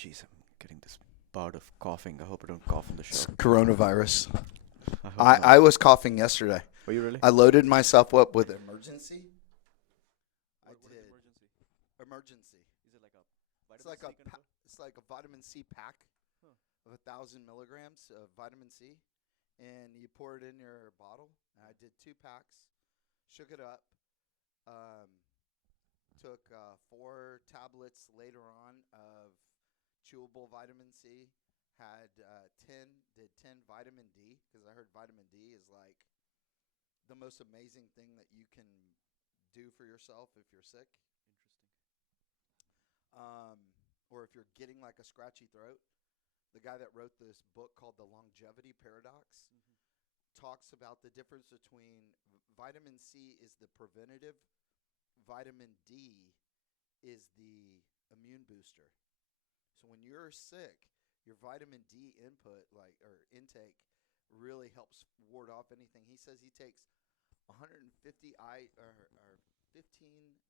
Jeez, I'm getting this bout of coughing. I hope I don't cough on the It's show. coronavirus. I hope I, not. I was coughing yesterday. Were you really? I loaded myself up with emergency. I What is did. emergency? Emergency. Is it like a It's vitamin like C a kind of it's like a vitamin C pack Huh. of 1,000 milligrams of vitamin C, and you pour it in your bottle. And I did 2 packs, shook it up, um, took 4 tablets later on of chewable vitamin C. Had 10 vitamin D, because I heard vitamin D is like the most amazing thing that you can do for yourself if you're sick. Or if you're getting like a scratchy throat. The guy that wrote this book called The Longevity Paradox talks about the difference between vitamin C is the preventative, vitamin D is the immune booster. So when you're sick, your vitamin D input or intake really helps ward off anything. He says he takes 150 or 15,000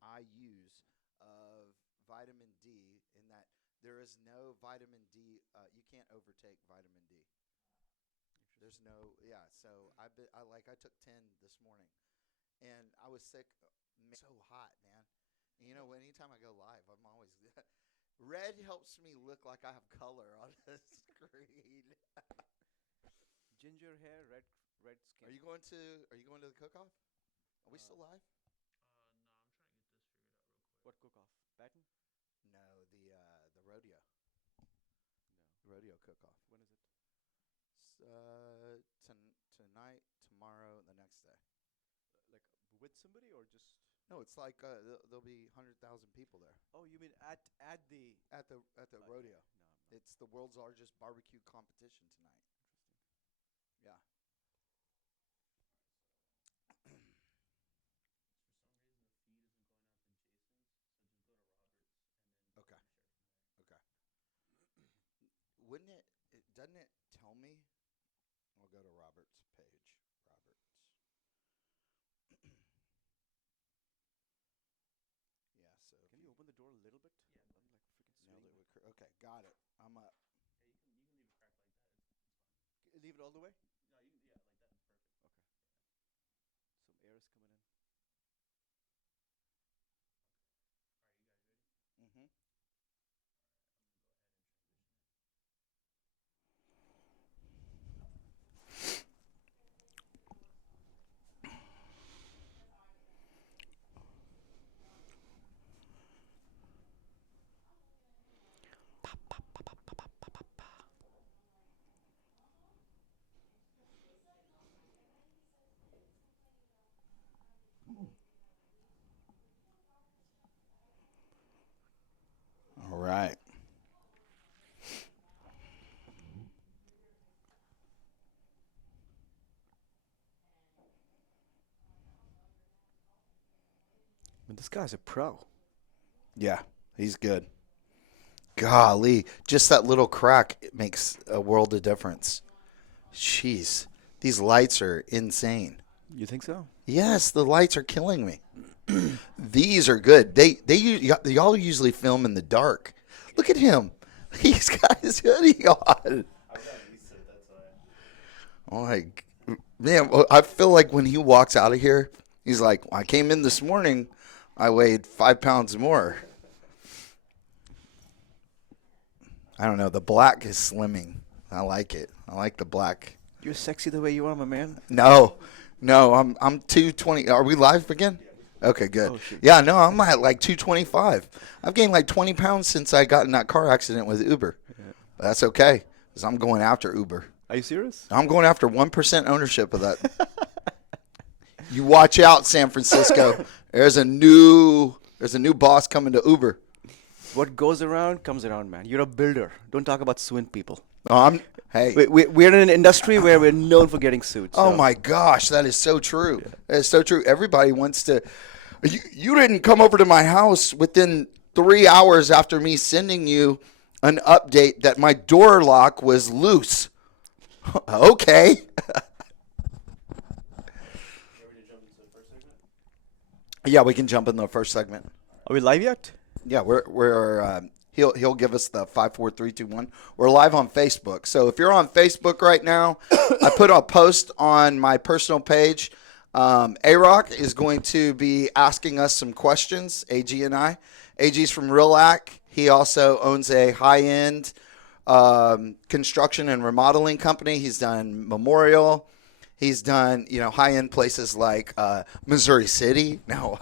IUs of vitamin D, in that there is no vitamin D. You can't overtake vitamin D. There's no, yeah. So I took 10 this morning, and I was sick. So hot, man. And anytime I go live, I'm always red helps me look like I have color on the screen. ginger hair, red skin. Are you going to the cook-off? Are we still live? What cook-off? Baton? No, the rodeo. No. The rodeo cook-off. When is it? Tonight, tomorrow, and the next day. Like with somebody or just? No, it's like there'll be 100,000 people there Oh, you mean at the? at the rodeo. No, I'm not. It's the world's largest barbecue competition tonight. Yeah. Okay. Okay. Doesn't it tell me? I'll go to Robert's page. Robert's. Yeah, so Can you open the door a little bit? Yeah, I'm like freaking nailed it swinging. with okay, got it. I'm up. Yeah, you can leave a crack like that. It's fine. Leave it all the way? No, you can, yeah, like that. Perfect. Okay. Some air is coming in. Mm-hmm. I'm gonna go ahead and transition it. All right. But this guy's a pro. Yeah, he's good. Golly, just that little crack, it makes a world of difference. Jeez, these lights are insane. You think so? Yes, the lights are killing me. These are good. Y'all usually film in the dark. Look at him. He's got his hoodie on. Oh my, man, I feel like when he walks out of here, he's like, I came in this morning, I weighed 5 pounds more. I don't know. The black is slimming. I like it. I like the black. You're sexy the way you are, my man. No, I'm 220. Are we live again? Okay, good. Oh, shoot. Yeah, no, I'm at like 225. I've gained like 20 pounds since I got in that car accident with Uber. Yeah. But that's okay, because I'm going after Uber. Are you serious? I'm going after 1% ownership of that. You watch out, San Francisco. There's a new boss coming to Uber. What goes around comes around, man. You're a builder. Don't talk about suing people. Hey. We're in an industry where we're known for getting sued. Oh so- my gosh, that is so true. Yeah. That is so true. Everybody wants to. You didn't come over to my house within 3 hours after me sending you an update that my door lock was loose. Okay. Yeah, we can jump in the first segment. Are we live yet? Yeah, we're He'll give us the 5, 4, 3, 2, 1. We're live on Facebook. So if you're on Facebook right now, I put a post on my personal page. A-Rock is going to be asking us some questions, AG and I. AG's from REALAC. He also owns a high-end construction and remodeling company. He's done Memorial. He's done, high-end places like Missouri City. No,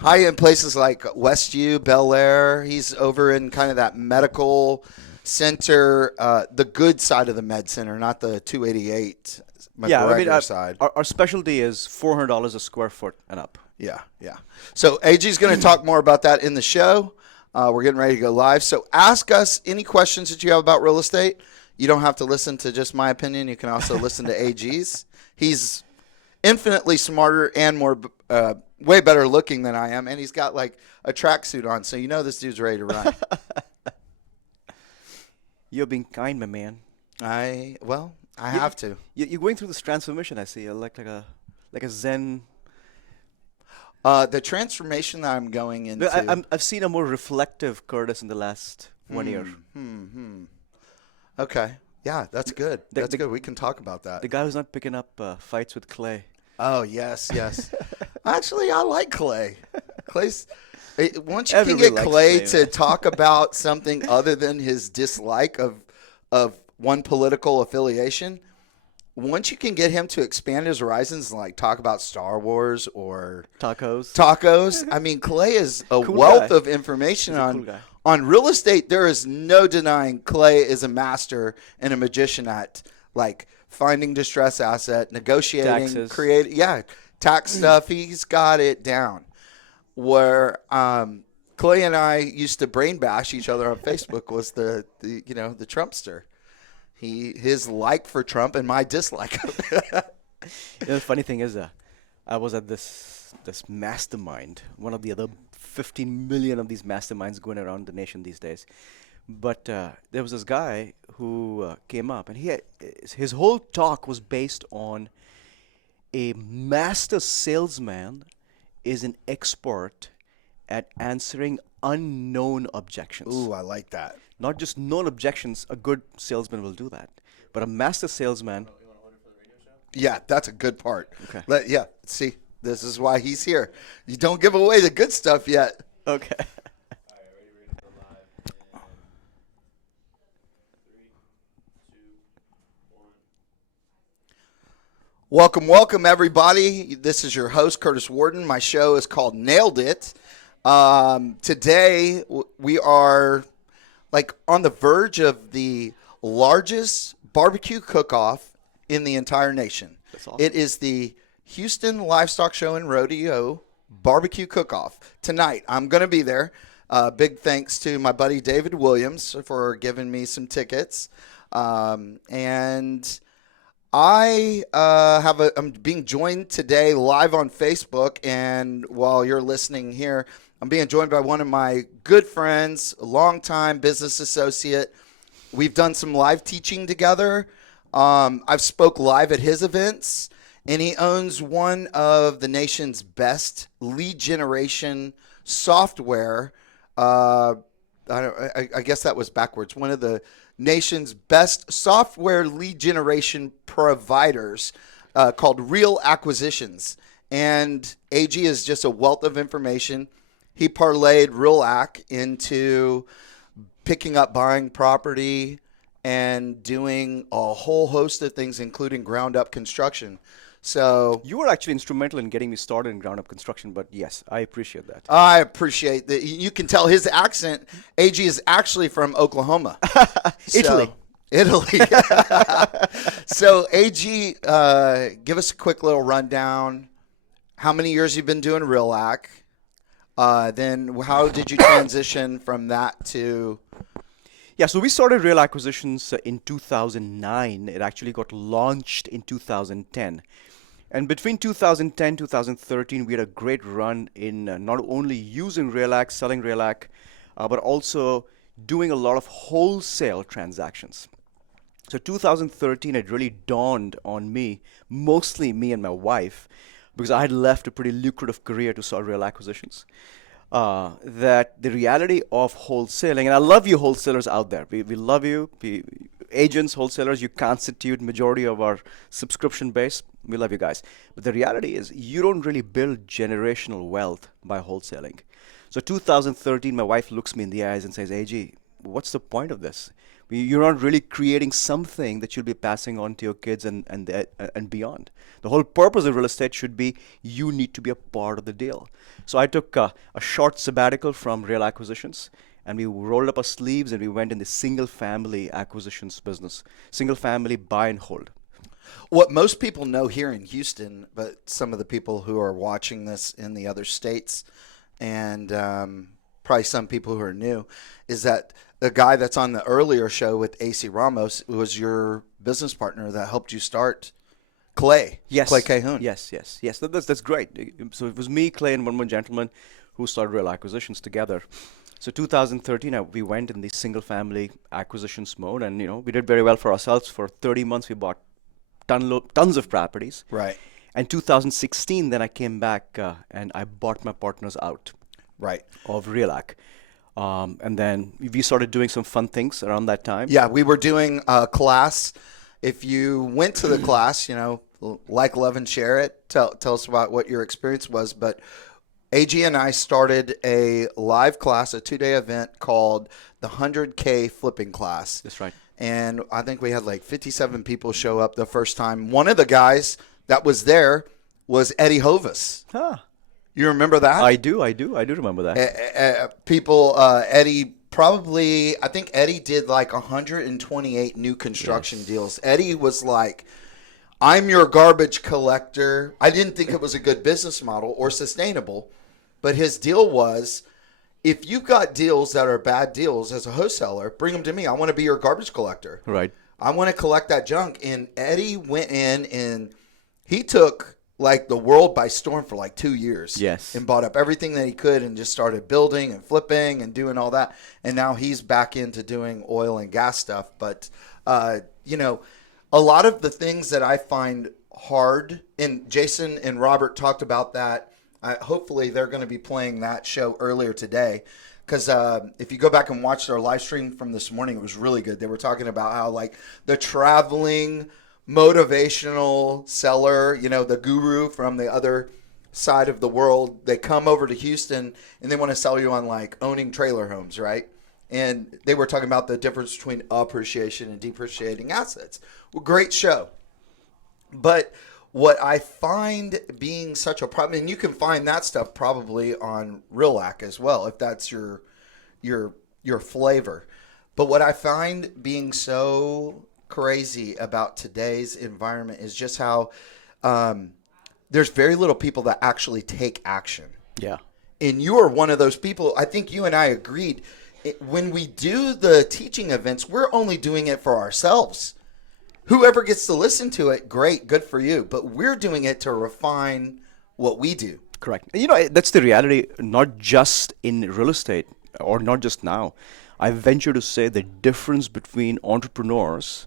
high-end places like Westview, Bel Air. He's over in kind of that medical center, the good side of the med center, not the 288 McGregor side. Our specialty is $400 a square foot and up. Yeah. So AG's going to talk more about that in the show. We're getting ready to go live. So ask us any questions that you have about real estate. You don't have to listen to just my opinion. You can also listen to AG's. He's infinitely smarter and more, way better looking than I am. And he's got like a tracksuit on. So this dude's ready to run. You're being kind, my man. I have to. You're going through this transformation, I see. You're like a Zen. The transformation that I'm going into. I've seen a more reflective Curtis in the last 1 year. Okay. Yeah, that's good. That's good. We can talk about that. The guy who's not picking up fights with Clay. Oh, yes. Actually, I like Clay. Once you can get Clay to talk about something other than his dislike of one political affiliation, once you can get him to expand his horizons and like talk about Star Wars or tacos, I mean, Clay is a cool wealth guy. Of information on real estate. There is no denying Clay is a master and a magician at like finding distressed asset, negotiating, tax stuff. He's got it down. Where Clay and I used to brain bash each other on Facebook was the Trumpster. His like for Trump and my dislike of it. The funny thing is, I was at this mastermind, one of the other 15 million of these masterminds going around the nation these days. But there was this guy who came up, and his whole talk was based on a master salesman is an expert at answering unknown objections. Ooh, I like that. Not just known objections. A good salesman will do that. But a master salesman... You want to order for the radio show? Yeah, that's a good part. Okay. See, this is why he's here. You don't give away the good stuff yet. Okay. All right, ready to go live. And 3, 2, 1. Welcome, everybody. This is your host, Curtis Warden. My show is called Nailed It. Today, we are... like on the verge of the largest barbecue cook-off in the entire nation. That's awesome. It is the Houston Livestock Show and Rodeo Barbecue Cook-Off. Tonight, I'm going to be there. Big thanks to my buddy David Williams for giving me some tickets. And I I'm being joined today live on Facebook, and while you're listening here, I'm being joined by one of my good friends, a longtime business associate. We've done some live teaching together. I've spoke live at his events, and he owns one of the nation's best lead generation software. I guess that was backwards. One of the nation's best software lead generation providers called Real Acquisitions. And AG is just a wealth of information. He parlayed REALAC into picking up buying property and doing a whole host of things, including ground-up construction. So you were actually instrumental in getting me started in ground-up construction, but yes, I appreciate that. I appreciate that. You can tell his accent. AG is actually from Oklahoma. Italy. So AG, give us a quick little rundown. How many years you've been doing REALAC? Then how did you transition from that to... Yeah, so we started Real Acquisitions in 2009. It actually got launched in 2010. And between 2010 2013, we had a great run in not only using REALAC, selling REALAC, but also doing a lot of wholesale transactions. So 2013, it really dawned on me, mostly me and my wife, because I had left a pretty lucrative career to start Real Acquisitions. that the reality of wholesaling, and I love you wholesalers out there. We love you. Agents, wholesalers, you constitute majority of our subscription base. We love you guys. But the reality is you don't really build generational wealth by wholesaling. So 2013, my wife looks me in the eyes and says, AG, what's the point of this? You're not really creating something that you'll be passing on to your kids and beyond. The whole purpose of real estate should be you need to be a part of the deal. So I took a short sabbatical from real acquisitions, and we rolled up our sleeves and we went in the single family acquisitions business, single family buy and hold. What most people know here in Houston, but some of the people who are watching this in the other states, and probably some people who are new, is that the guy that's on the earlier show with AC Ramos was your business partner that helped you start Clay. Yes. Clay Cahoon. Yes. That's great. So it was me, Clay, and one more gentleman who started real acquisitions together. So 2013, we went in the single family acquisitions mode, and we did very well for ourselves. For 30 months, we bought tons of properties. Right. And 2016, then I came back and I bought my partners out. Right. Of Realac. And then we started doing some fun things around that time. Yeah, we were doing a class. If you went to the class, like, love, and share it. Tell us about what your experience was. But AG and I started a live class, a 2-day event called the 100K Flipping Class. That's right. And I think we had like 57 people show up the first time. One of the guys that was there was Eddie Hovis. Huh. You remember that? I do remember that. Eddie probably, I think Eddie did like 128 new construction deals. Eddie was like, I'm your garbage collector. I didn't think it was a good business model or sustainable, but his deal was, if you've got deals that are bad deals as a wholesaler, bring them to me. I want to be your garbage collector. Right. I want to collect that junk. And Eddie went in and he took like the world by storm for like 2 years. Yes. And bought up everything that he could and just started building and flipping and doing all that. And now he's back into doing oil and gas stuff. But, a lot of the things that I find hard, and Jason and Robert talked about that. Hopefully they're going to be playing that show earlier today. Because if you go back and watch their live stream from this morning, it was really good. They were talking about how like the traveling motivational seller, the guru from the other side of the world, they come over to Houston and they want to sell you on like owning trailer homes, right? And they were talking about the difference between appreciation and depreciating assets. Well, great show. But what I find being such a problem, and you can find that stuff probably on Realac as well, if that's your flavor. But what I find being so crazy about today's environment is just how there's very little people that actually take action. Yeah. And you are one of those people. I think you and I agreed. When we do the teaching events, we're only doing it for ourselves. Whoever gets to listen to it, great, good for you. But we're doing it to refine what we do. Correct. That's the reality, not just in real estate or not just now. I venture to say the difference between entrepreneurs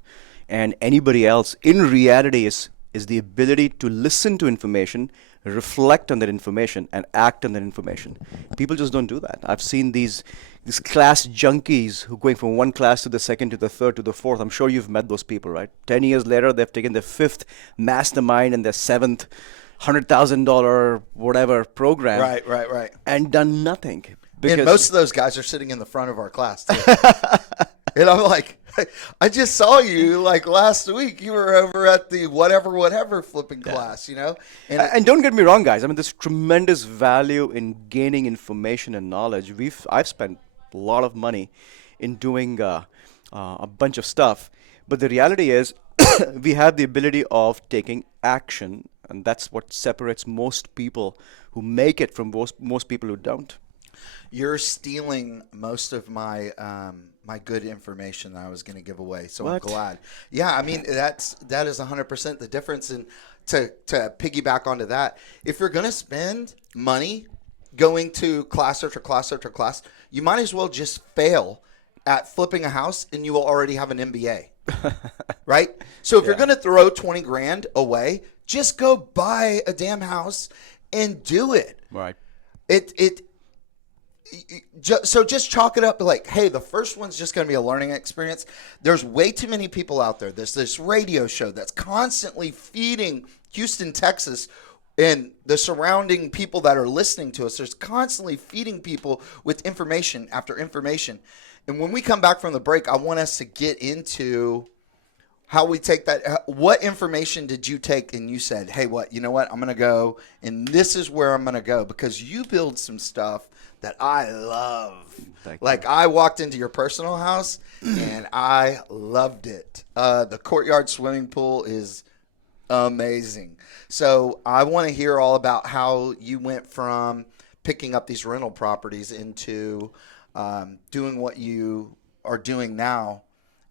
and anybody else in reality is the ability to listen to information, reflect on that information, and act on that information. People just don't do that. I've seen these class junkies who are going from one class to the second to the third to the fourth. I'm sure you've met those people, right? 10 years later, they've taken their fifth mastermind and their seventh $100,000 whatever program. Right. And done nothing. And most of those guys are sitting in the front of our class, too. And I'm like, I just saw you like last week. You were over at the whatever flipping class, And don't get me wrong, guys. I mean, there's tremendous value in gaining information and knowledge. I've spent a lot of money in doing a bunch of stuff. But the reality is we have the ability of taking action. And that's what separates most people who make it from most people who don't. You're stealing most of my my good information that I was going to give away, so What? I'm glad. Yeah, I mean that is 100% the difference. And to piggyback onto that, if you're going to spend money going to class after class after class, you might as well just fail at flipping a house, and you will already have an MBA, right? So if you're going to throw 20 grand away, just go buy a damn house and do it. Right. So just chalk it up like, hey, the first one's just going to be a learning experience. There's way too many people out there. There's this radio show that's constantly feeding Houston, Texas, and the surrounding people that are listening to us. There's constantly feeding people with information after information. And when we come back from the break, I want us to get into how we take that. What information did you take and you said, hey, you know what, I'm going to go, and this is where I'm going to go, because you build some stuff that I love. Like, I walked into your personal house and I loved it. The courtyard swimming pool is amazing. So I want to hear all about how you went from picking up these rental properties into doing what you are doing now,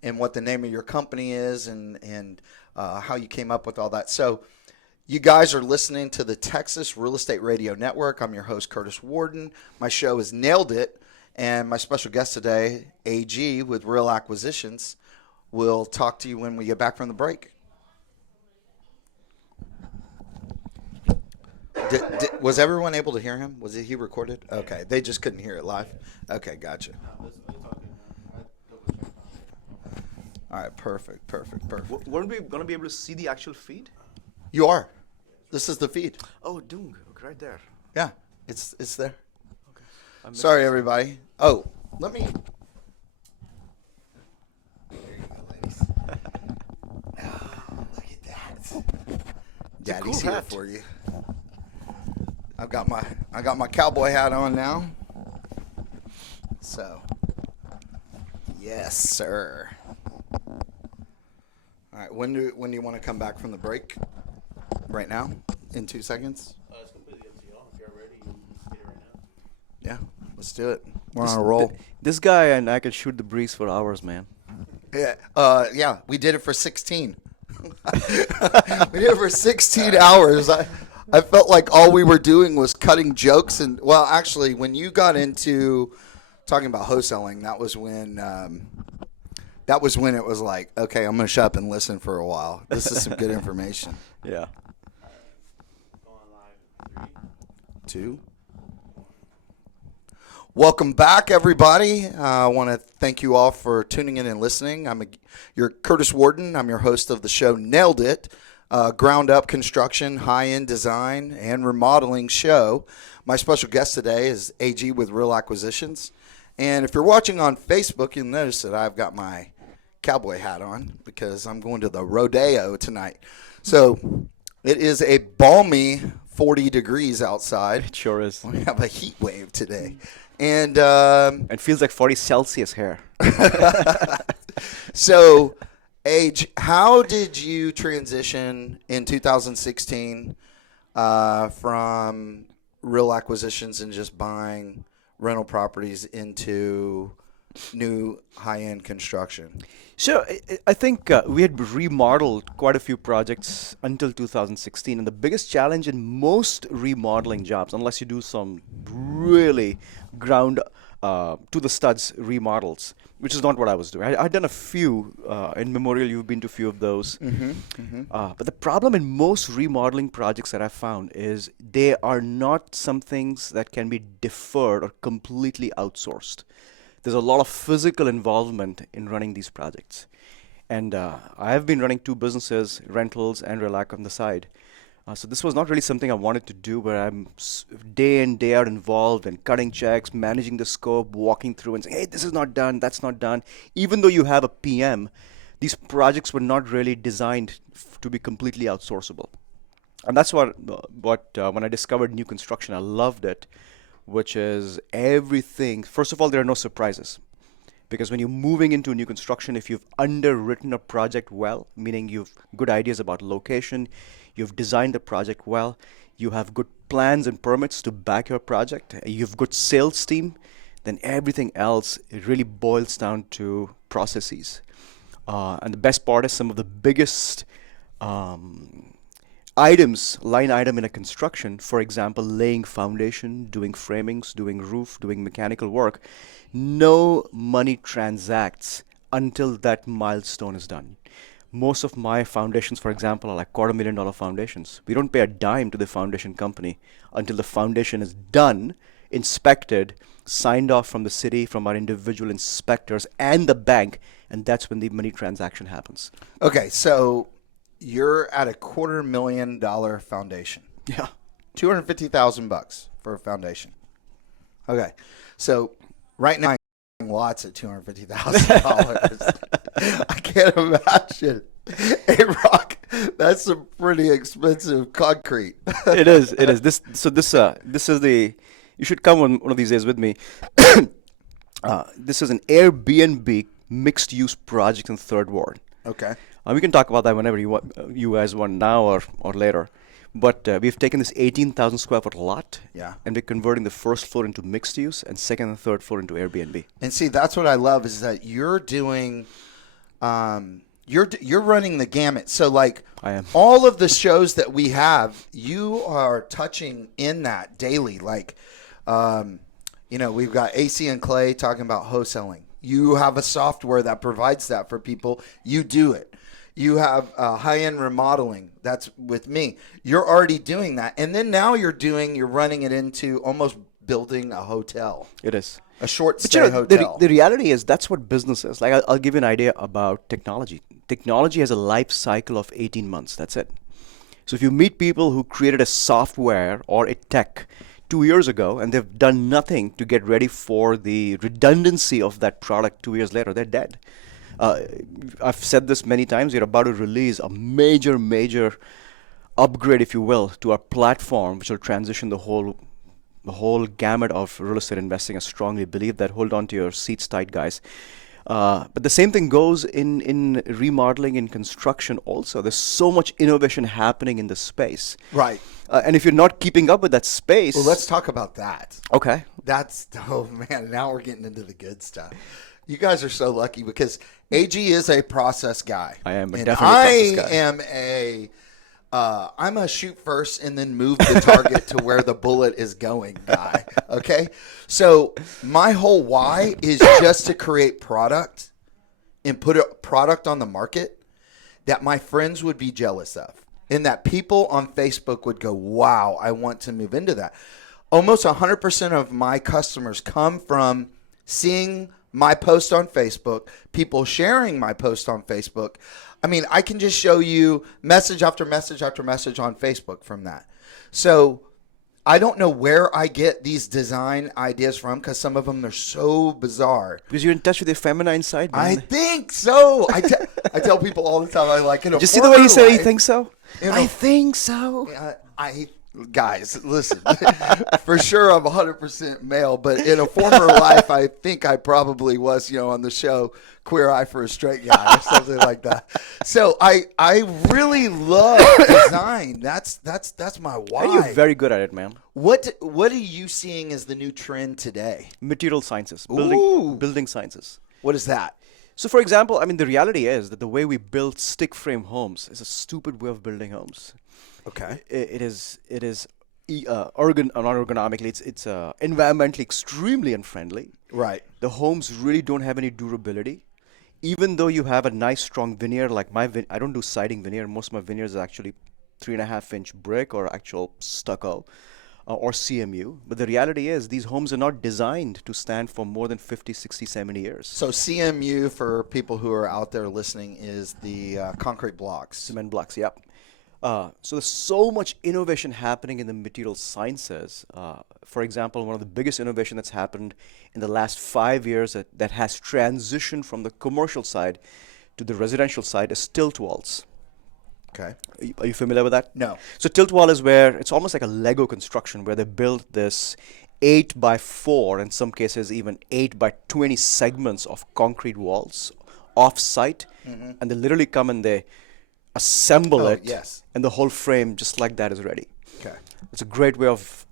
and what the name of your company is, and how you came up with all that. So you guys are listening to the Texas Real Estate Radio Network. I'm your host, Curtis Warden. My show is Nailed It, and my special guest today, A.G. with Real Acquisitions, will talk to you when we get back from the break. Was everyone able to hear him? Was he recorded? Okay, they just couldn't hear it live. Okay, gotcha. All right, perfect. Weren't we going to be able to see the actual feed? You are. This is the feed. Oh, Dung, right there. Yeah, it's there. Okay. Sorry, everybody. Oh, let me. There you go, ladies. Oh, look at that. Daddy's cool here hat. for you. I got my cowboy hat on now. So, yes, sir. All right, when do you want to come back from the break? Right now, in 2 seconds. It's completely up to y'all. If you're ready, you can get it right now. Yeah, let's do it. We're on a roll. This guy and I could shoot the breeze for hours, man. Yeah, we did it for 16. We did it for 16 hours. I felt like all we were doing was cutting jokes. And, well, actually, when you got into talking about wholesaling, that was when it was like, okay, I'm going to shut up and listen for a while. This is some good information. Yeah. Going live. 3, 2. Welcome back, everybody. I want to thank you all for tuning in and listening. You're Curtis Warden. I'm your host of the show Nailed It, ground-up construction, high-end design, and remodeling show. My special guest today is A.G. with Real Acquisitions. And if you're watching on Facebook, you'll notice that I've got my cowboy hat on because I'm going to the rodeo tonight. So it is a balmy 40 degrees outside. It sure is. We have a heat wave today. And it feels like 40 Celsius here. So, Age, how did you transition in 2016 from Real Acquisitions and just buying rental properties into new high-end construction? So I think we had remodeled quite a few projects until 2016, and the biggest challenge in most remodeling jobs, unless you do some really ground to the studs remodels, which is not what I was doing. I'd done a few in Memorial. You've been to a few of those. But the problem in most remodeling projects that I've found is they are not some things that can be deferred or completely outsourced. There's a lot of physical involvement in running these projects. And I have been running 2 businesses, rentals and Relac on the side. So this was not really something I wanted to do, but I'm day in, day out involved in cutting checks, managing the scope, walking through and saying, hey, this is not done, that's not done. Even though you have a PM, these projects were not really designed to be completely outsourceable. And that's what when I discovered new construction, I loved it, which is everything. First of all, there are no surprises. Because when you're moving into new construction, if you've underwritten a project well, meaning you've good ideas about location, you've designed the project well, you have good plans and permits to back your project, you've good sales team, then everything else, it really boils down to processes. And the best part is some of the biggest line item in a construction, for example, laying foundation, doing framings, doing roof, doing mechanical work, no money transacts until that milestone is done. Most of my foundations, for example, are like $250,000 foundations. We don't pay a dime to the foundation company until the foundation is done, inspected, signed off from the city, from our individual inspectors and the bank, and that's when the money transaction happens. Okay, so you're at a $250,000 foundation. Yeah. $250,000 for a foundation. Okay, so right now, I'm buying lots at $250,000. I can't imagine. Hey, Rock, that's some pretty expensive concrete. It is. It is. This is the. You should come one of these days with me. This is an Airbnb mixed-use project in Third Ward. Okay. We can talk about that whenever you guys want, now or later. But we've taken this 18,000 square foot lot, Yeah. and we're converting the first floor into mixed use and second and third floor into Airbnb. And see, that's what I love is that you're doing, you're running the gamut. So like I am. all of the shows that we have, you are touching in that daily. Like, we've got AC and Clay talking about wholesaling. You have a software that provides that for people. You do it. You have high-end remodeling. That's with me. You're already doing that. And then now you're running it into almost building a hotel, It is. a short But stay hotel. the reality is that's what business is. Like I'll give you an idea about technology. Technology has a life cycle of 18 months. That's it. So if you meet people who created a software or a tech 2 years ago and they've done nothing to get ready for the redundancy of that product 2 years later, they're dead. I've said this many times. We're about to release a major upgrade, if you will, to our platform, which will transition the whole gamut of real estate investing. I strongly believe that. Hold on to your seats tight, guys. But the same thing goes in remodeling and construction also. There's so much innovation happening in the space. Right. And if you're not keeping up with that space... Well, let's talk about that. Okay. Oh man, now we're getting into the good stuff. You guys are so lucky because AG is a process guy. I am and definitely a process guy. I'm a shoot first and then move the target to where the bullet is going guy. Okay? So my whole why is just to create product and put a product on the market that my friends would be jealous of. And that people on Facebook would go, wow, I want to move into that. Almost 100% of my customers come from seeing my post on Facebook, people sharing my post on Facebook. I mean, I can just show you message after message after message on Facebook from that. So I don't know where I get these design ideas from because some of them are so bizarre. Because you're in touch with your feminine side, man. I think so. I tell people all the time I like it. Did you see the way he said he thinks so? I think so. Guys, listen. For sure, I'm 100% male, but in a former life, I think I probably was, on the show Queer Eye for a Straight Guy or something like that. So I really love design. That's my why. And you're very good at it, man. What are you seeing as the new trend today? Material sciences, Ooh. building sciences. What is that? So, for example, I mean, the reality is that the way we build stick frame homes is a stupid way of building homes. Okay. It is not ergonomically. It's environmentally extremely unfriendly. Right. The homes really don't have any durability. Even though you have a nice strong veneer, like I don't do siding veneer. Most of my veneers are actually 3.5-inch brick or actual stucco or CMU. But the reality is these homes are not designed to stand for more than 50, 60, 70 years. So CMU, for people who are out there listening, is the concrete blocks. Cement blocks, yep. So there's so much innovation happening in the material sciences. For example, one of the biggest innovation that's happened in the last 5 years that has transitioned from the commercial side to the residential side is tilt walls. Okay. Are you familiar with that? No. So tilt wall is where it's almost like a Lego construction where they build this 8x4, in some cases even 8x20 segments of concrete walls off-site, and they literally come and they assemble it, yes. and the whole frame just like that is ready. Okay. It's a great way of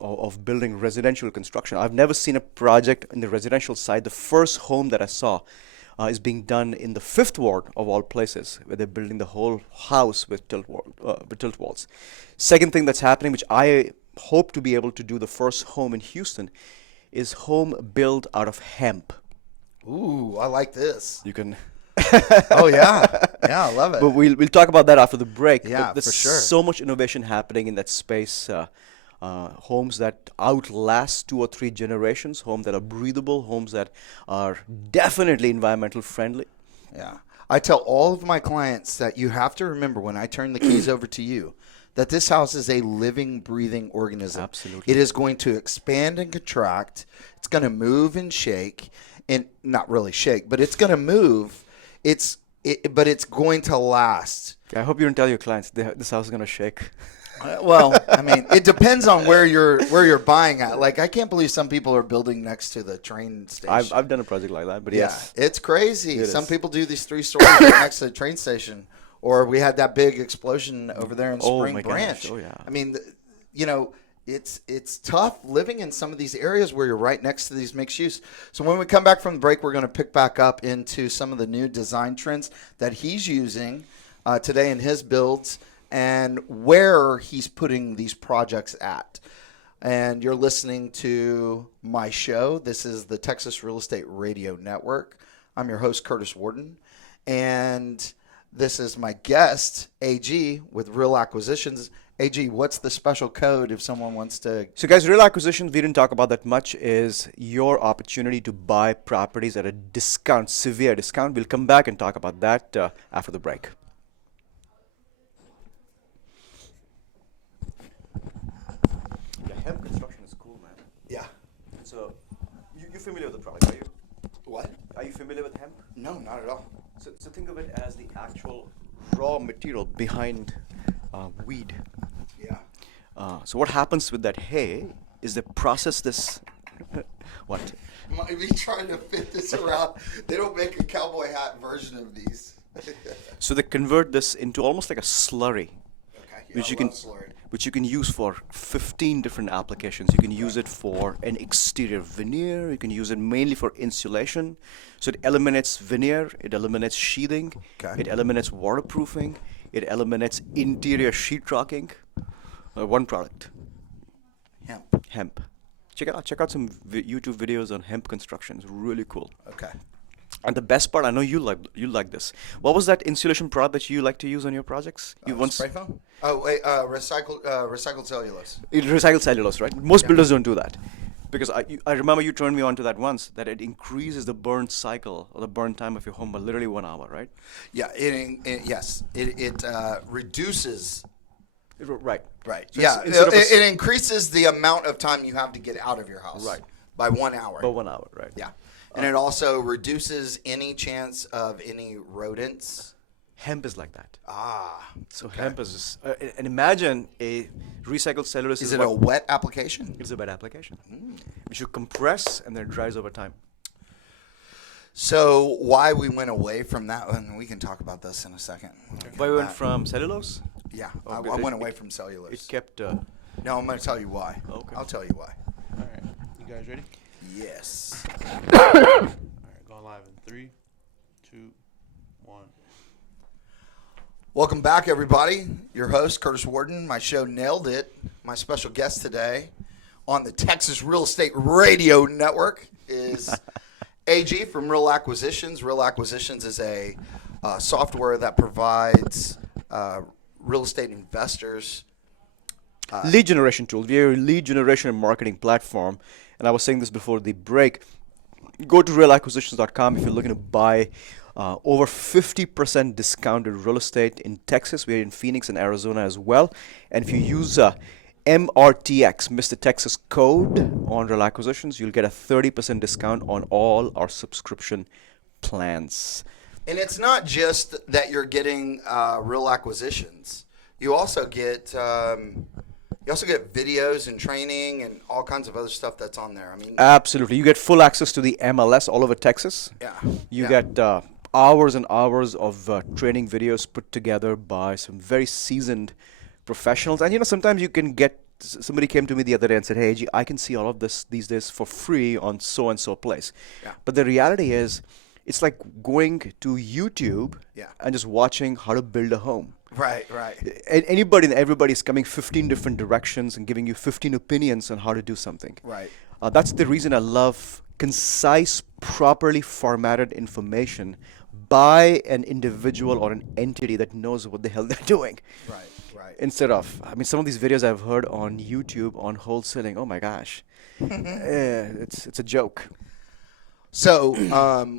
building residential construction. I've never seen a project in the residential side. The first home that I saw is being done in the 5th Ward of all places, where they're building the whole house with tilt walls. Second thing that's happening, which I hope to be able to do the first home in Houston, is home built out of hemp. Ooh, I like this. You can... Oh, yeah. Yeah, I love it. But we'll talk about that after the break. Yeah, but there's for sure. so much innovation happening in that space. homes that outlast 2 or 3 generations, homes that are breathable, homes that are definitely environmental friendly. Yeah. I tell all of my clients that you have to remember when I turn the keys over to you that this house is a living, breathing organism. Absolutely. It is going to expand and contract. It's going to move and shake, and not really shake, but it's going to move. But it's going to last. I hope you don't tell your clients this house is going to shake. Well, I mean, it depends on where you're buying at. Like, I can't believe some people are building next to the train station. I've done a project like that, but Yeah, yes. it's crazy. It Some is. people do these 3 stories right next to the train station. Or we had that big explosion over there in Oh, Spring my gosh. Branch. Oh, yeah. I mean, it's tough living in some of these areas where you're right next to these mixed use. So when we come back from the break, we're going to pick back up into some of the new design trends that he's using today in his builds and where he's putting these projects at. And you're listening to my show. This is the Texas Real Estate Radio Network. I'm your host, Curtis Warden. And this is my guest, A.G. with Real Acquisitions. A.G., what's the special code if someone wants to... So guys, real acquisitions, we didn't talk about that much, is your opportunity to buy properties at a discount, severe discount. We'll come back and talk about that after the break. Yeah, hemp construction is cool, man. Yeah. So, you're familiar with the product, are you? What? Are you familiar with hemp? No, not at all. So think of it as the actual raw material behind weed. Yeah. So what happens with that hay is they process this. What? Might be trying to fit this around. They don't make a cowboy hat version of these. So they convert this into almost like a slurry, Okay. Yeah, which I you can love slurry. which you can use for 15 different applications. You can use it for an exterior veneer. You can use it mainly for insulation. So it eliminates veneer. It eliminates sheathing. Okay. It eliminates waterproofing. It eliminates interior sheetrocking. One product, Hemp. hemp. Check it out. Check out some YouTube videos on hemp construction. It's really cool. Okay. And the best part, I know you like this. What was that insulation product that you like to use on your projects? You once Spray foam? Oh, wait, recycled cellulose. it recycled cellulose, right? Most Yeah. builders don't do that, because I remember you turned me on to that once. That it increases the burn cycle or the burn time of your home by literally 1 hour, right? Yeah, yes. It reduces. Right. Right. So Yeah, instead of it increases the amount of time you have to get out of your house. Right. By 1 hour. By 1 hour, right? Yeah. And it also reduces any chance of any rodents. Hemp is like that. Ah. So okay. hemp is, and imagine a recycled cellulose. Is it a wet application? It's a wet application. Which you compress and then it dries over time. So why we went away from that, and we can talk about this in a second. Why we went from cellulose? Yeah, Oh, I good. went away from cellulose. It kept. No, I'm going to tell you why. Okay. I'll tell you why. All right, you guys ready? Yes. All right, going live in 3, 2, 1. Welcome back, everybody. Your host, Curtis Warden. My show Nailed It. My special guest today on the Texas Real Estate Radio Network is A.G. from Real Acquisitions. Real Acquisitions is a software that provides real estate investors. Lead generation tools. We are a lead generation and marketing platform. And I was saying this before the break. Go to realacquisitions.com if you're looking to buy over 50% discounted real estate in Texas. We're in Phoenix and Arizona as well. And if you use MRTX, Mr. Texas code on Real Acquisitions, you'll get a 30% discount on all our subscription plans. And it's not just that you're getting Real Acquisitions. You also get videos and training and all kinds of other stuff that's on there. I mean, Absolutely. You get full access to the MLS all over Texas. yeah. You yeah. get hours and hours of training videos put together by some very seasoned professionals. And, sometimes you can get, somebody came to me the other day and said, hey, AG, I can see all of this these days for free on so-and-so place. Yeah. But the reality is, it's like going to YouTube Yeah. and just watching how to build a home. Right. Anybody and everybody is coming 15 different directions and giving you 15 opinions on how to do something. Right. That's the reason I love concise, properly formatted information buy an individual or an entity that knows what the hell they're doing. Right. Right. Instead of, I mean, some of these videos I've heard on YouTube on wholesaling, oh my gosh, it's a joke. So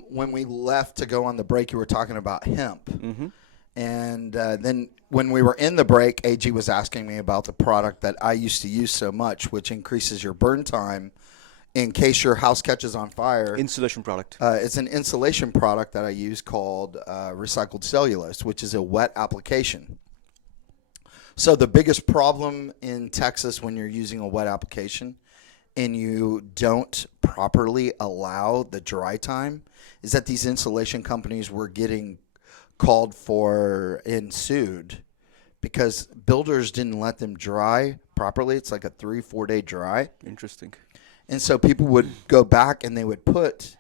when we left to go on the break, you were talking about hemp. Mm-hmm. And then when we were in the break, AG was asking me about the product that I used to use so much, which increases your burn time in case your house catches on fire. Insulation product. It's an insulation product that I use called recycled cellulose, which is a wet application. So the biggest problem in Texas when you're using a wet application and you don't properly allow the dry time is that these insulation companies were getting called for and sued because builders didn't let them dry properly. It's like a 3-4 day dry. Interesting. And so people would go back and they would put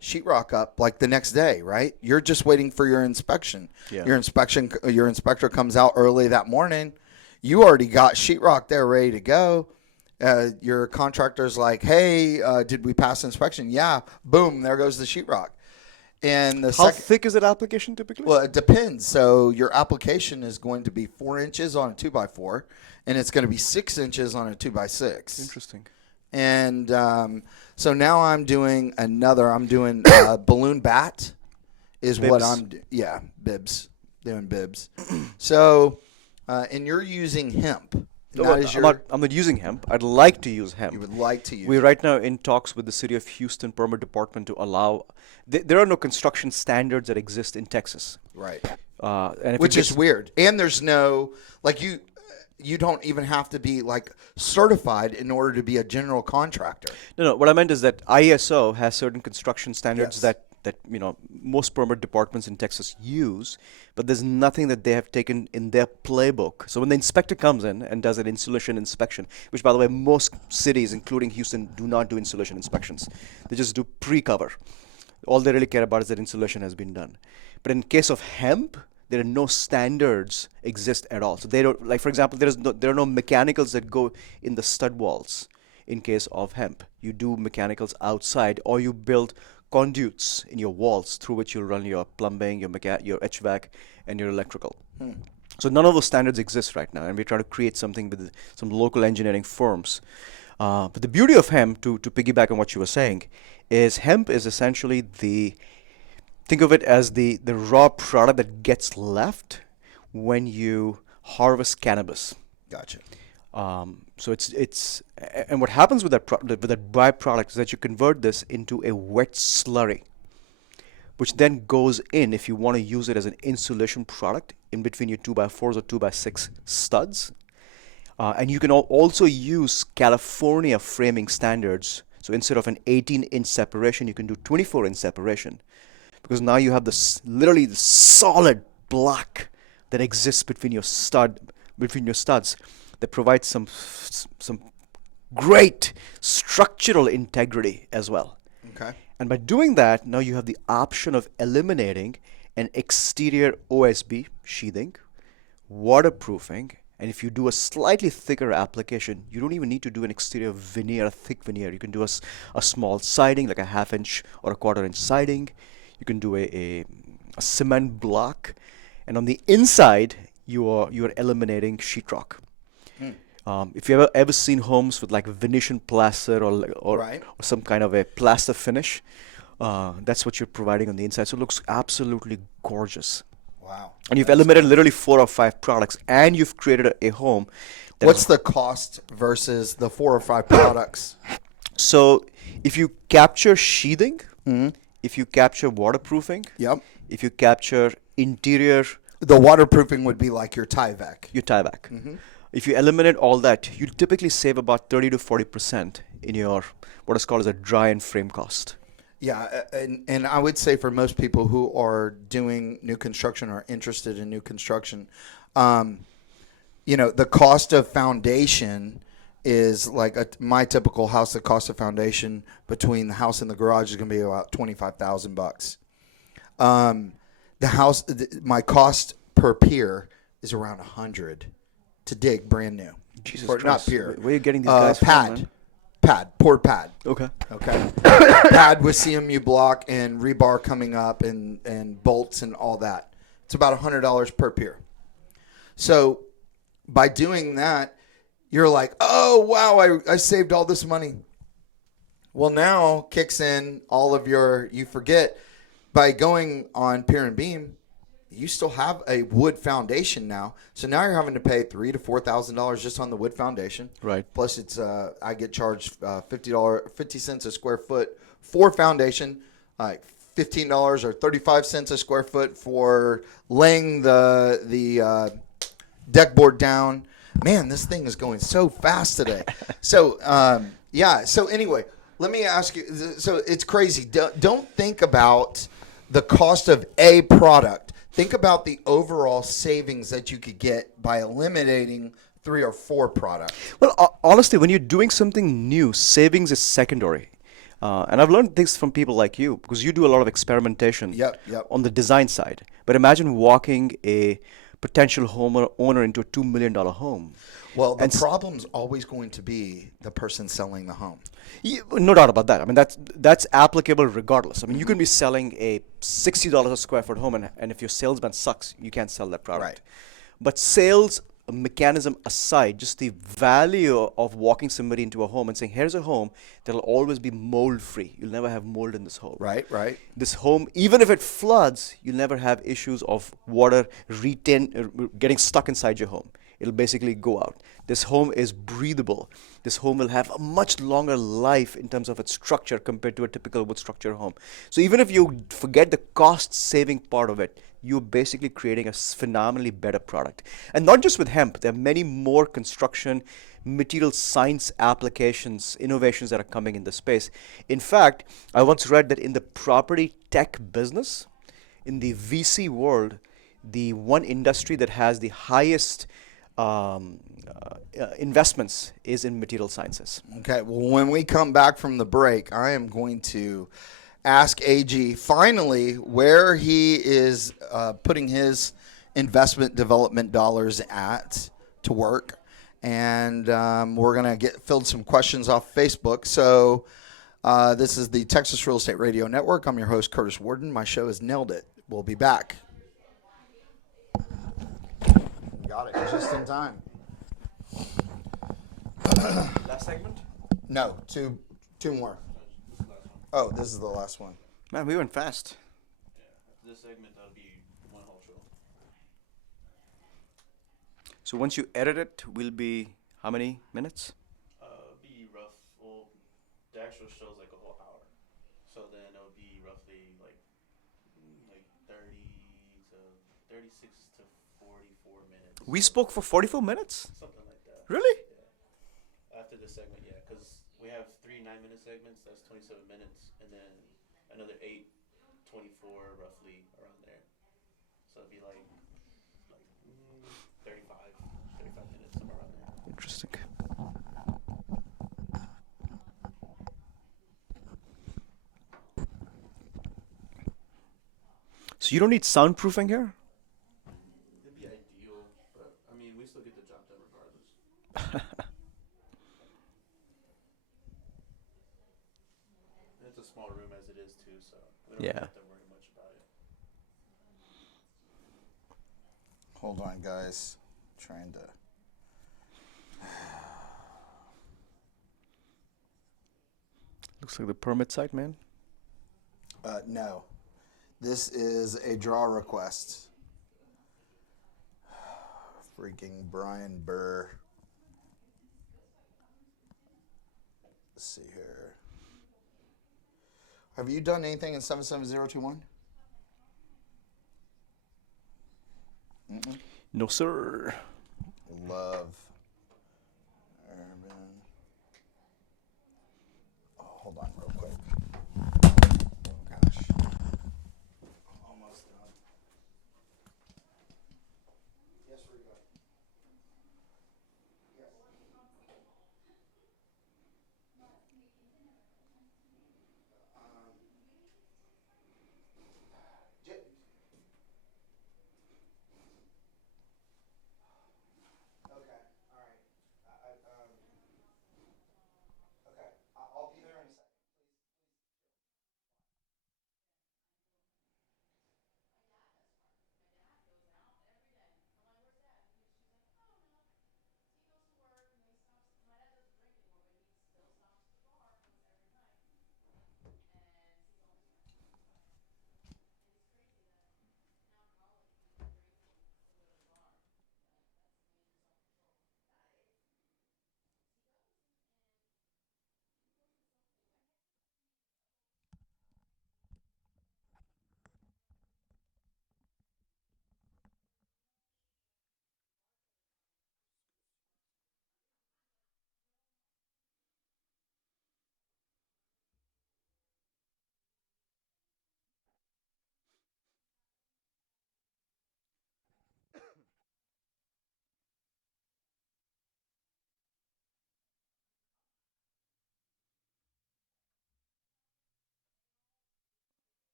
sheetrock up like the next day, right? You're just waiting for your inspection. Yeah. Your inspector comes out early that morning. You already got sheetrock there ready to go. Your contractor's like, hey, did we pass inspection? Yeah. Boom, there goes the sheetrock. And How thick is that application typically? well, it depends. So your application is going to be 4 inches on a 2x4, and it's going to be 6 inches on a 2x6. Interesting. And so now I'm doing balloon bat is Bibs. what I'm doing. Yeah, bibs. Doing bibs. So, and you're using hemp. No, I'm not using hemp. I'd like to use hemp. You would like to use We're right now in talks with the city of Houston Permit Department to allow. There are no construction standards that exist in Texas. Right. And if Which it is gets- weird. And there's no, like you don't even have to be like certified in order to be a general contractor. No. What I meant is that ISO has certain construction standards Yes. that most permit departments in Texas use, but there's nothing that they have taken in their playbook. So when the inspector comes in and does an insulation inspection, which by the way most cities, including Houston, do not do insulation inspections. They just do pre-cover. All they really care about is that insulation has been done. But in case of hemp, there are no standards exist at all. So they don't, like for example, there are no mechanicals that go in the stud walls in case of hemp. You do mechanicals outside, or you build conduits in your walls through which you'll run your plumbing, your HVAC, and your electrical. So none of those standards exist right now, and we're trying to create something with some local engineering firms. But the beauty of hemp, to piggyback on what you were saying, is hemp is essentially think of it as the raw product that gets left when you harvest cannabis. Gotcha. So it's and what happens with that byproduct is that you convert this into a wet slurry, which then goes in if you want to use it as an insulation product in between your 2x4s or 2x6 studs. And you can also use California framing standards. So instead of an 18-inch separation, you can do 24-inch separation, because now you have literally the solid block that exists between your studs that provides some great structural integrity as well. Okay. And by doing that, now you have the option of eliminating an exterior OSB sheathing, waterproofing, and if you do a slightly thicker application, you don't even need to do an exterior veneer, a thick veneer. You can do a small siding, like a 1/2 inch or a 1/4 inch siding. You can do a cement block, and on the inside, you are eliminating sheetrock. If you ever seen homes with like Venetian plaster or Right. or some kind of a plaster finish, that's what you're providing on the inside. So it looks absolutely gorgeous. Wow. And you've eliminated literally 4 or 5 products, and you've created a home. What's the cost versus the 4 or 5 products? So if you capture sheathing, if you capture waterproofing, Yep. if you capture interior, The waterproofing would be like your Tyvek. your tieback. If you eliminate all that, you typically save about 30 to 40% in your what is called as a dry and frame cost. Yeah, and I would say for most people who are doing new construction or interested in new construction, the cost of foundation is like my typical house. The cost of foundation between the house and the garage is going to be about $25,000. The house, my cost per pier is around $100 to dig brand new. Jesus Or Christ. not pier. Where are you getting these guys from, pad. man? pour pad. Okay. Okay. Pad with CMU block and rebar coming up and bolts and all that. It's about $100 per pier. So by doing that, you're like, oh, wow, I saved all this money. Well, now kicks in all of you forget by going on pier and beam, you still have a wood foundation now. So now you're having to pay $3,000 to $4,000 just on the wood foundation. Right. Plus, it's I get charged $50 a square foot for foundation, like $15 or 35 cents a square foot for laying the deck board down. Man, this thing is going so fast today. So yeah. So anyway, let me ask you. So it's crazy. Don't think about the cost of a product. Think about the overall savings that you could get by eliminating 3 or 4 products. Well, honestly, when you're doing something new, savings is secondary. And I've learned this from people like you because you do a lot of experimentation Yep. on the design side. But imagine walking a potential homeowner into a $2 million home. Well, the And problem's always going to be the person selling the home. no doubt about that. I mean, that's applicable regardless. I mean, you can be selling a $60 a square foot home, and if your salesman sucks, you can't sell that product. Right. But sales mechanism aside, just the value of walking somebody into a home and saying, here's a home that'll always be mold free. You'll never have mold in this home. Right. This home, even if it floods, you'll never have issues of water getting stuck inside your home. It'll basically go out. This home is breathable. This home will have a much longer life in terms of its structure compared to a typical wood structure home. So even if you forget the cost saving part of it, you're basically creating a phenomenally better product. And not just with hemp, there are many more construction, material science applications, innovations that are coming in the space. In fact, I once read that in the property tech business, in the VC world, the one industry that has the highest investments is in material sciences. Okay. Well, when we come back from the break, I am going to ask AG finally where he is putting his investment development dollars to work. And we're going to get filled some questions off Facebook. So this is the Texas Real Estate Radio Network. I'm your host, Curtis Warden. My show is Nailed It. We'll be back. Got it just in time. Last segment? No, two more. Oh, this is the last one. Man, we went fast. Yeah, this segment that'll be one whole show. So once you edit it, will be how many minutes? Be rough. Well, the actual show's like a whole hour, so then it'll be roughly like 30 to 36 to 44 minutes. We spoke for 44 minutes? Something like that. Really? Yeah. After this segment, yeah, because we have 3 9-minute segments. That's 27 minutes, and then another 8, 24 roughly around there. So it'd be like 35 minutes, somewhere around there. Interesting. So you don't need soundproofing here? It'd be ideal, but I mean, we still get the job done regardless. It's a small room as it is too, so we don't Yeah. have to worry much about it. Hold on, guys. Trying to. Looks like the permit site, man. No. This is a draw request. Freaking Brian Burr. Let's see here. Have you done anything in 77021? No, sir. Love. Urban. Oh, hold on real quick. Oh, gosh. Almost done. Yes, we're good. Yes.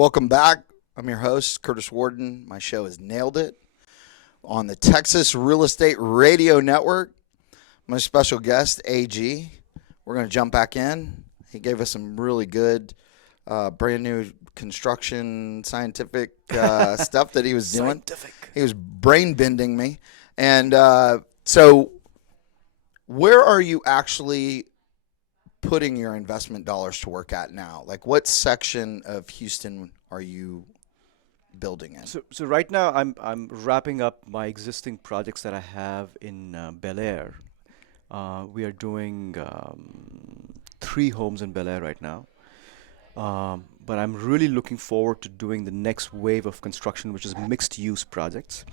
Welcome back. I'm your host, Curtis Warden. My show is Nailed It on the Texas Real Estate Radio Network. My special guest, A.G. We're going to jump back in. He gave us some really good, brand new construction, scientific stuff that he was doing. Scientific. He was brain bending me. And so where are you actually putting your investment dollars to work at now? Like, what section of Houston are you building in? So right now I'm wrapping up my existing projects that I have in Bel Air. We are doing 3 homes in Bel Air right now. But I'm really looking forward to doing the next wave of construction, which is mixed-use projects.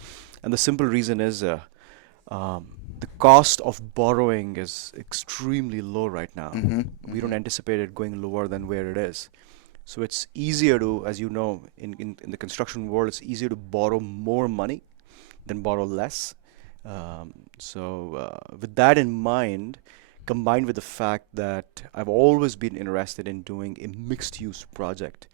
And the simple reason is the cost of borrowing is extremely low right now. We don't anticipate it going lower than where it is. So it's easier to, as you know, in the construction world, it's easier to borrow more money than borrow less. With that in mind, combined with the fact that I've always been interested in doing a mixed-use project,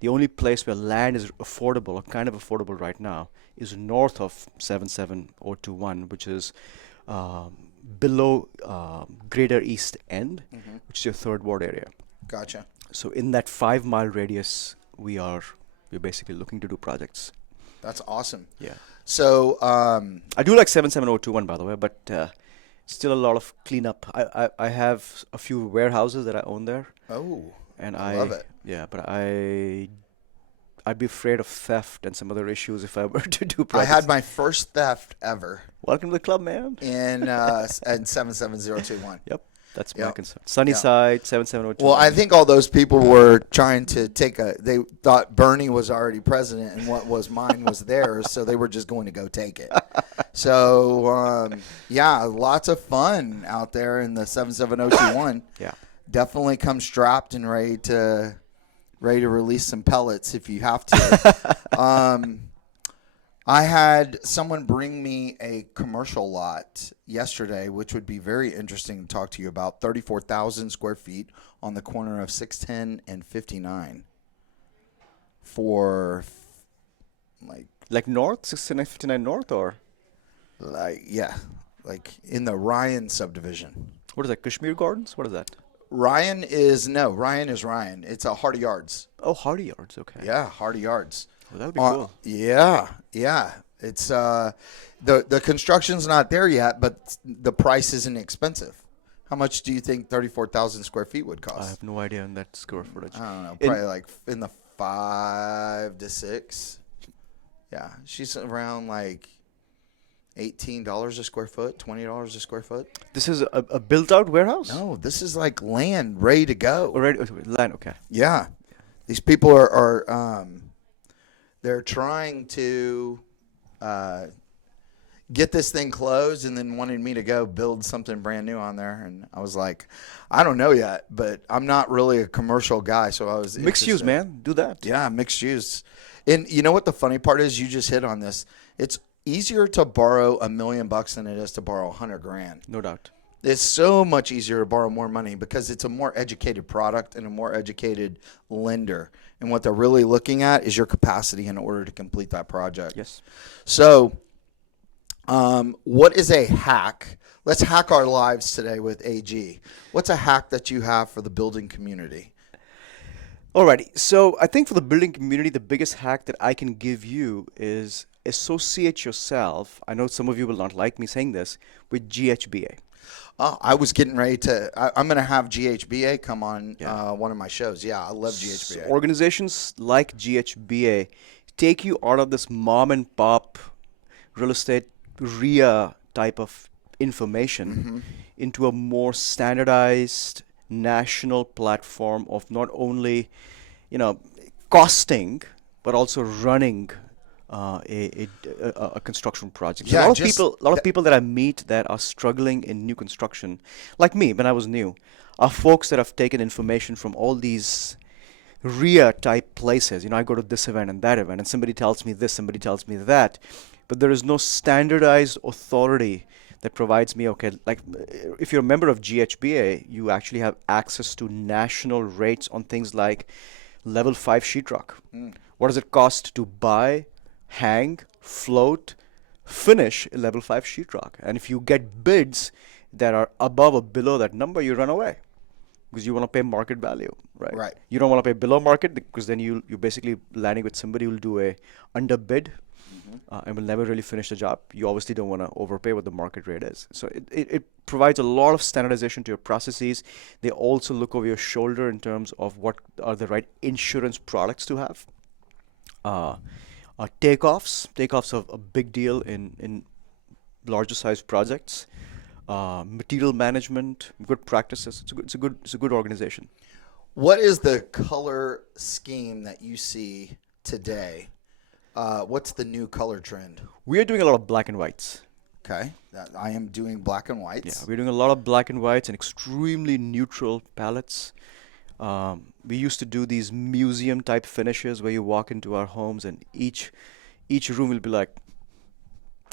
the only place where land is affordable, or kind of affordable right now, is north of 77021, which is below Greater East End, which is your 3rd Ward area. Gotcha. So in that 5-mile radius, we're basically looking to do projects. That's awesome. Yeah. So I do like 77021, by the way, but still a lot of cleanup. I have a few warehouses that I own there. Oh, And I love it. Yeah, but I'd be afraid of theft and some other issues if I were to do I projects. had my first theft ever Welcome to the club, man. in 77021. Yep, that's my Yep. concern. Sunnyside, 77021. Well, I think all those people were trying to they thought Bernie was already president and what was mine was theirs, so they were just going to go take it. So, yeah, lots of fun out there in the 77021. Yeah. Definitely come strapped and ready to release some pellets if you have to. I had someone bring me a commercial lot yesterday, which would be very interesting to talk to you about. 34,000 square feet on the corner of 610 and 59 for Like north, 659 north, or like in the Ryan subdivision. what is that, Kashmir Gardens? What is that? Ryan is Ryan. It's a Hardy Yards. Oh, Hardy Yards, okay. Yeah, Hardy Yards. Well, that would be cool. Yeah. It's the construction's not there yet, but the price isn't expensive. How much do you think 34,000 square feet would cost? I have no idea on that square footage. I don't know, probably like in the 5 to 6. Yeah, she's around like $18 a square foot, $20 a square foot. This is a built-out warehouse? No, this is like land ready to go. Already, land, okay. Yeah, these people are they're trying to get this thing closed and then wanted me to go build something brand new on there. And I was like, I don't know yet, but I'm not really a commercial guy. So I was Mixed use, man. Do that. Yeah, mixed use. And you know what the funny part is? You just hit on this. It's easier to borrow $1 million than it is to borrow $100,000. No doubt. It's so much easier to borrow more money because it's a more educated product and a more educated lender. And what they're really looking at is your capacity in order to complete that project. Yes. So, what is a hack? Let's hack our lives today with AG. What's a hack that you have for the building community? Alrighty. So I think for the building community, the biggest hack that I can give you is associate yourself. I know some of you will not like me saying this, with GHBA. Oh, I was getting ready to. I'm going to have GHBA come on Yeah. one of my shows. Yeah, I love GHBA. So organizations like GHBA take you out of this mom and pop real estate RIA type of information into a more standardized national platform of not only, costing, but also running a construction project. So Yeah, a lot of people that I meet that are struggling in new construction, like me when I was new, are folks that have taken information from all these RIA type places. I go to this event and that event, and somebody tells me this, somebody tells me that, but there is no standardized authority that provides me, like if you're a member of GHBA, you actually have access to national rates on things like level 5 sheetrock. What does it cost to buy, hang, float, finish a level 5 sheetrock? And if you get bids that are above or below that number, you run away because you want to pay market value, right? Right. You don't want to pay below market because then you're basically landing with somebody who will do a underbid and will never really finish the job. You obviously don't want to overpay what the market rate is. So it provides a lot of standardization to your processes. They also look over your shoulder in terms of what are the right insurance products to have. Takeoffs are a big deal in larger size projects. Material management, good practices. It's a good organization. What is the color scheme that you see today? What's the new color trend? We are doing a lot of black and whites. Okay, I am doing black and Yeah, whites. we're doing a lot of black and whites and extremely neutral palettes. We used to do these museum type finishes where you walk into our homes and each room will be like,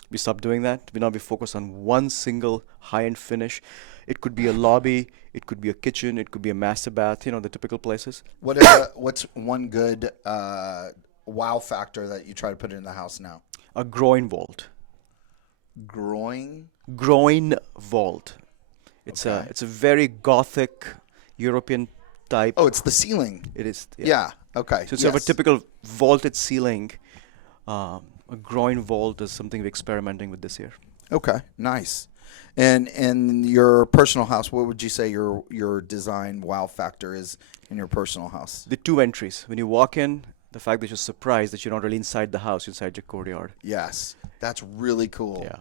we stopped doing that. We now be focused on one single high-end finish. It could be a lobby, it could be a kitchen, it could be a master bath, the typical places. What's one good wow factor that you try to put in the house now? A groin vault. Groin Vault. It's Okay. a very gothic European type. Oh, it's the ceiling. It is. Yeah. Okay. So instead of a Yes. typical vaulted ceiling, a groin vault is something we're experimenting with this year. Okay. Nice. And your personal house, what would you say your design wow factor is in your personal house? The two entries. When you walk in, the fact that you're surprised that you're not really inside the house, you're inside your courtyard. Yes. That's really cool. Yeah.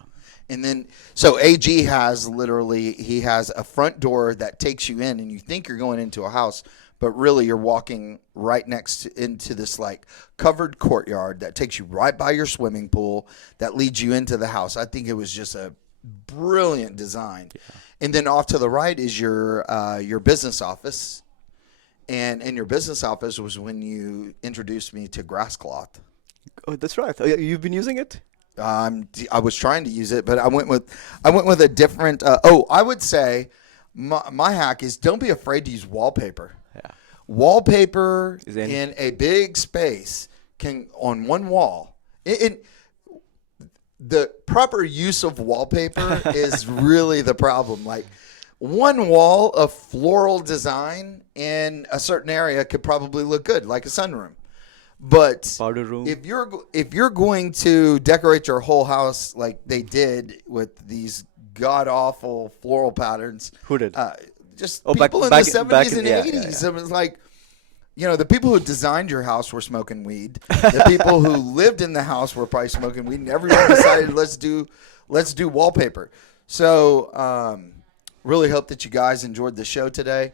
And then, so AG he has a front door that takes you in, and you think you're going into a house, but really you're walking right into this like covered courtyard that takes you right by your swimming pool that leads you into the house. I think it was just a brilliant design. Yeah. And then off to the right is your business office. And in your business office was when you introduced me to grass cloth. Oh, that's right. Oh, you've been using it? I was trying to use it, but I went with a different. I would say my hack is don't be afraid to use wallpaper. Yeah. Wallpaper in a big space can on one wall. The proper use of wallpaper is really the problem. Like one wall of floral design in a certain area could probably look good, like a sunroom. But powder room. If you're going to decorate your whole house like they did with these god awful floral patterns, who did? Just people in the 70s and 80s. Yeah. It was like, the people who designed your house were smoking weed. The people who lived in the house were probably smoking weed, and everyone decided let's do wallpaper. So really hope that you guys enjoyed the show today.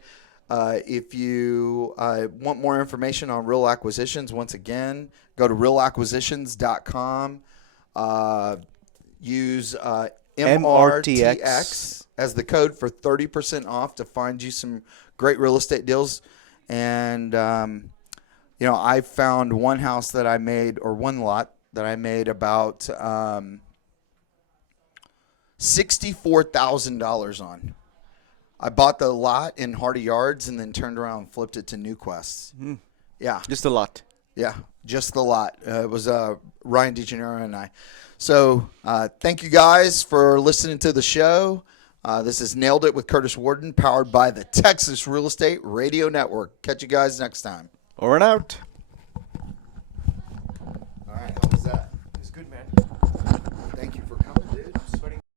If you want more information on Real Acquisitions, once again, go to realacquisitions.com. Use MRTX as the code for 30% off to find you some great real estate deals. And, I found one house that I made, or one lot that I made about $64,000 on. I bought the lot in Hardy Yards and then turned around and flipped it to New Quest. Yeah. Just a lot. Yeah, just the lot. It was Ryan DeGennaro and I. So thank you guys for listening to the show. This is Nailed It with Curtis Warden, powered by the Texas Real Estate Radio Network. Catch you guys next time. Over and out. All right, how was that? It was good, man.